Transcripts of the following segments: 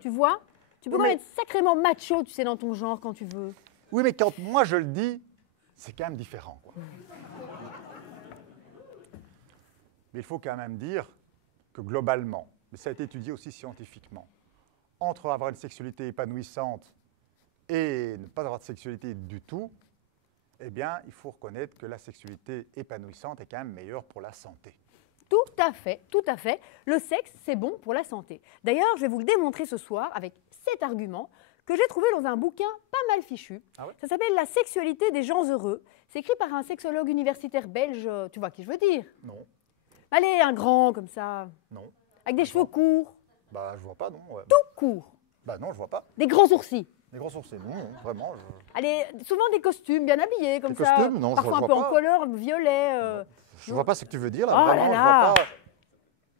Tu vois? Tu peux Oui, quand même mais- être sacrément macho, tu sais, dans ton genre quand tu veux. Oui, mais quand moi je le dis, c'est quand même différent, quoi. Mais il faut quand même dire que globalement, mais ça a été étudié aussi scientifiquement, entre avoir une sexualité épanouissante et ne pas avoir de sexualité du tout, eh bien, il faut reconnaître que la sexualité épanouissante est quand même meilleure pour la santé. Tout à fait, tout à fait. Le sexe, c'est bon pour la santé. D'ailleurs, je vais vous le démontrer ce soir avec cet argument que j'ai trouvé dans un bouquin pas mal fichu. Ah ouais? Ça s'appelle La sexualité des gens heureux. C'est écrit par un sexologue universitaire belge, tu vois qui je veux dire? Non, Allez, un grand comme ça, non. avec des cheveux courts, Bah, je vois pas, non. Ouais. tout court, Bah non, je vois pas. des grands sourcils. Les grands sourcils, non, non, vraiment. Allez, souvent des costumes bien habillés comme Des ça. costumes, non, je parfois vois un peu pas. en couleur, violet. Je vois pas ce que tu veux dire, là. Oh là Vraiment, je là. vois pas.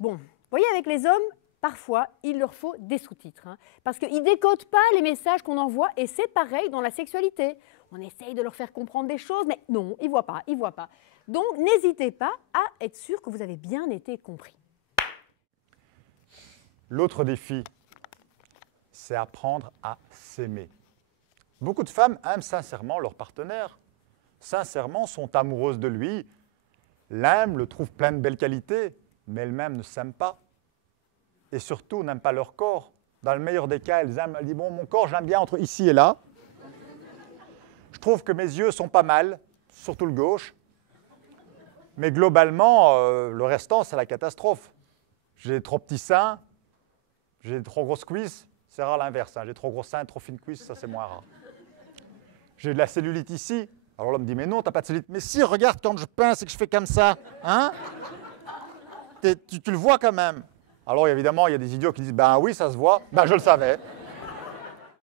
Bon, vous voyez, avec les hommes, parfois, il leur faut des sous-titres. Parce qu'ils ne décodent pas les messages qu'on envoie, et c'est pareil dans la sexualité. On essaye de leur faire comprendre des choses, mais non, ils ne voient pas, ils voient pas. Donc, n'hésitez pas à être sûr que vous avez bien été compris. L'autre défi, c'est apprendre à s'aimer. Beaucoup de femmes aiment sincèrement leur partenaire, sincèrement sont amoureuses de lui, l'aiment, le trouvent plein de belles qualités, mais elles-mêmes ne s'aiment pas. Et surtout, n'aiment pas leur corps. Dans le meilleur des cas, elles disent, bon, mon corps, j'aime bien entre ici et là. Je trouve que mes yeux sont pas mal, surtout le gauche. Mais globalement, le restant, c'est la catastrophe. J'ai des trop petits seins, j'ai des trop grosses cuisses. C'est rare l'inverse, hein. J'ai trop gros seins, trop fines cuisses, ça c'est moins rare. J'ai de la cellulite ici. Alors l'homme me dit, mais non, t'as pas de cellulite. Mais si, regarde, quand je pince et que je fais comme ça, hein, tu le vois quand même. Alors évidemment, il y a des idiots qui disent, ben oui, ça se voit. Ben je le savais.